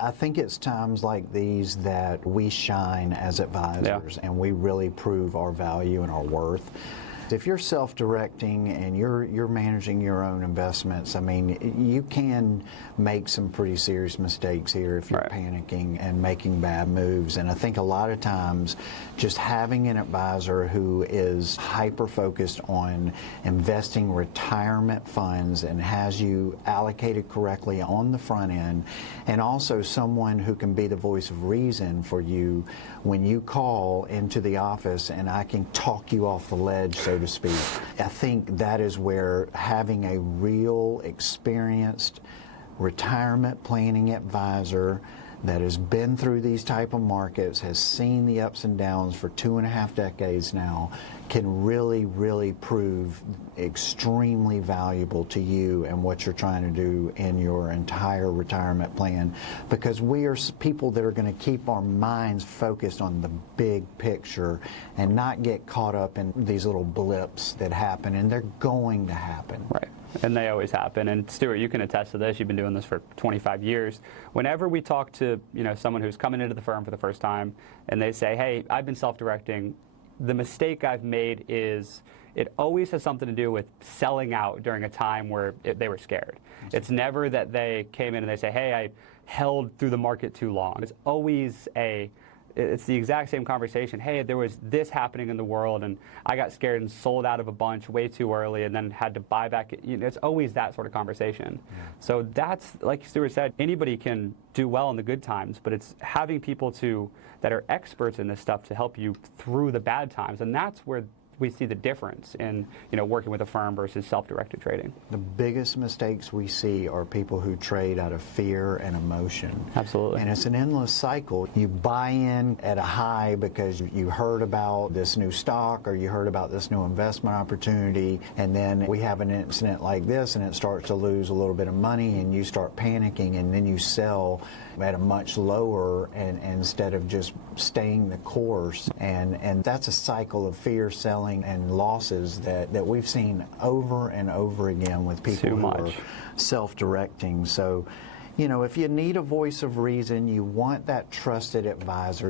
I think it's times like these that we shine as advisors, and we really prove our value and our worth. If you're self-directing and you're managing your own investments, I mean, you can make some pretty serious mistakes here if you're panicking and making bad moves. And I think a lot of times just having an advisor who is hyper-focused on investing retirement funds and has you allocated correctly on the front end, and also someone who can be the voice of reason for you when you call into the office and I can talk you off the ledge, so to speak. I think that is where having a real experienced retirement planning advisor that has been through these type of markets, has seen the ups and downs for 2.5 decades now, can really, really prove extremely valuable to you and what you're trying to do in your entire retirement plan. Because we are people that are going to keep our minds focused on the big picture and not get caught up in these little blips that happen, and they're going to happen. Right. And they always happen. And Stewart, you can attest to this. You've been doing this for 25 years. Whenever we talk to someone who's coming into the firm for the first time and they say, hey, I've been self-directing, the mistake I've made is it always has something to do with selling out during a time where they were scared. It's never that they came in and they say, hey, I held through the market too long. It's always it's the exact same conversation. Hey, there was this happening in the world, and I got scared and sold out of a bunch way too early, and then had to buy back. It's always that sort of conversation. Yeah. So that's, like Stewart said, anybody can do well in the good times, but it's having people that are experts in this stuff to help you through the bad times, and that's where we see the difference in working with a firm versus self-directed trading. The biggest mistakes we see are people who trade out of fear and emotion. Absolutely. And it's an endless cycle. You buy in at a high because you heard about this new stock or you heard about this new investment opportunity, and then we have an incident like this and it starts to lose a little bit of money and you start panicking, and then you sell at a much lower and instead of just staying the course. And that's a cycle of fear, selling, and losses that we've seen over and over again with people who are self-directing. So, if you need a voice of reason, you want that trusted advisor.